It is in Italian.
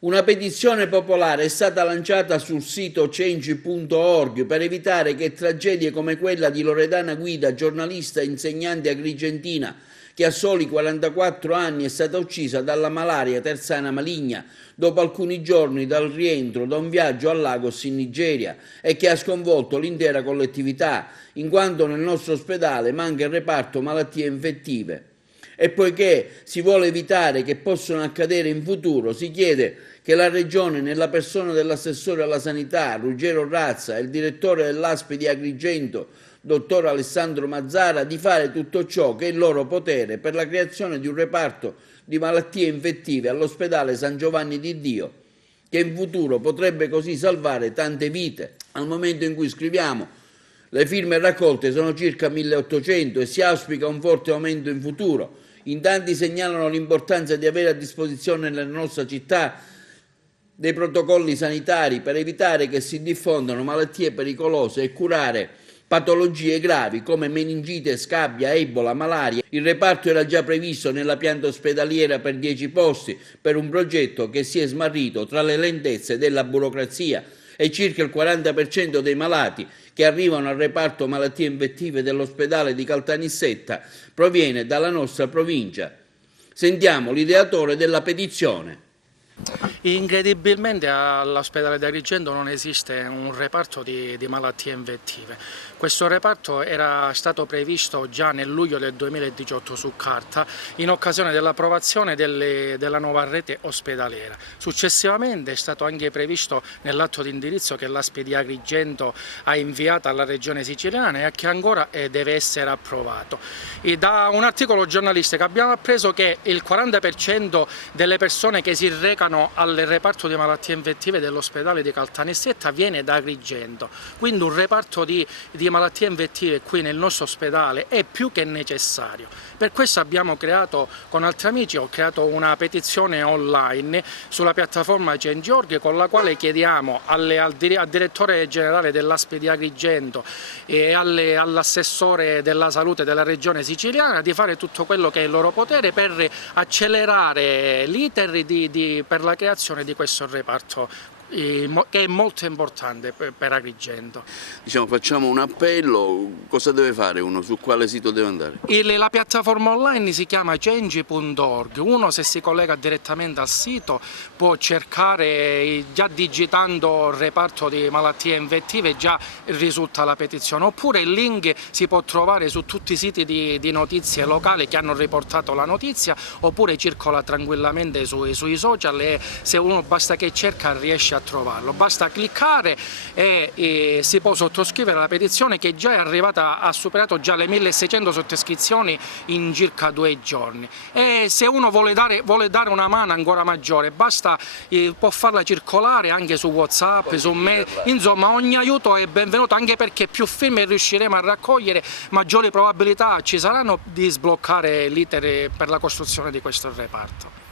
Una petizione popolare è stata lanciata sul sito change.org per evitare che tragedie come quella di Loredana Guida, giornalista e insegnante agrigentina, che a soli 44 anni è stata uccisa dalla malaria terzana maligna dopo alcuni giorni dal rientro da un viaggio a Lagos in Nigeria e che ha sconvolto l'intera collettività, in quanto nel nostro ospedale manca il reparto malattie infettive. E poiché si vuole evitare che possano accadere in futuro, si chiede che la Regione, nella persona dell'assessore alla sanità Ruggero Razza e il direttore dell'ASP di Agrigento, dottor Alessandro Mazzara, di fare tutto ciò che è in loro potere per la creazione di un reparto di malattie infettive all'ospedale San Giovanni di Dio, che in futuro potrebbe così salvare tante vite. Al momento in cui scriviamo, le firme raccolte sono circa 1800 e si auspica un forte aumento in futuro. In tanti segnalano l'importanza di avere a disposizione nella nostra città dei protocolli sanitari per evitare che si diffondano malattie pericolose e curare patologie gravi come meningite, scabbia, ebola, malaria. Il reparto era già previsto nella pianta ospedaliera per 10 posti per un progetto che si è smarrito tra le lentezze della burocrazia e circa il 40% dei malati che arrivano al reparto malattie infettive dell'ospedale di Caltanissetta proviene dalla nostra provincia. Sentiamo l'ideatore della petizione. Incredibilmente all'ospedale di Agrigento non esiste un reparto di malattie infettive. Questo reparto era stato previsto già nel luglio del 2018 su carta in occasione dell'approvazione della nuova rete ospedaliera. Successivamente è stato anche previsto nell'atto di indirizzo che l'ASP di Agrigento ha inviato alla regione siciliana e che ancora deve essere approvato. E da un articolo giornalistico abbiamo appreso che il 40% delle persone che si recano al reparto di malattie infettive dell'ospedale di Caltanissetta viene da Agrigento, quindi un reparto di malattie infettive qui nel nostro ospedale è più che necessario. Per questo abbiamo creato, con altri amici, ho creato una petizione online sulla piattaforma Change.org con la quale chiediamo al direttore generale dell'ASP di Agrigento e all'assessore della salute della regione siciliana di fare tutto quello che è il loro potere per accelerare l'iter per la creazione di questo reparto che è molto importante per Agrigento. Diciamo, facciamo un appello, cosa deve fare uno, su quale sito deve andare? La piattaforma online si chiama change.org, uno se si collega direttamente al sito può cercare, già digitando reparto di malattie infettive già risulta la petizione, oppure il link si può trovare su tutti i siti di notizie locali che hanno riportato la notizia, oppure circola tranquillamente sui social e se uno basta che cerca riesce a trovarlo, basta cliccare e si può sottoscrivere la petizione che già è arrivata, ha superato già le 1600 sottoscrizioni in circa 2 giorni e se uno vuole dare una mano ancora maggiore basta, può farla circolare anche su WhatsApp, su mail, insomma ogni aiuto è benvenuto, anche perché più firme riusciremo a raccogliere maggiori probabilità ci saranno di sbloccare l'iter per la costruzione di questo reparto.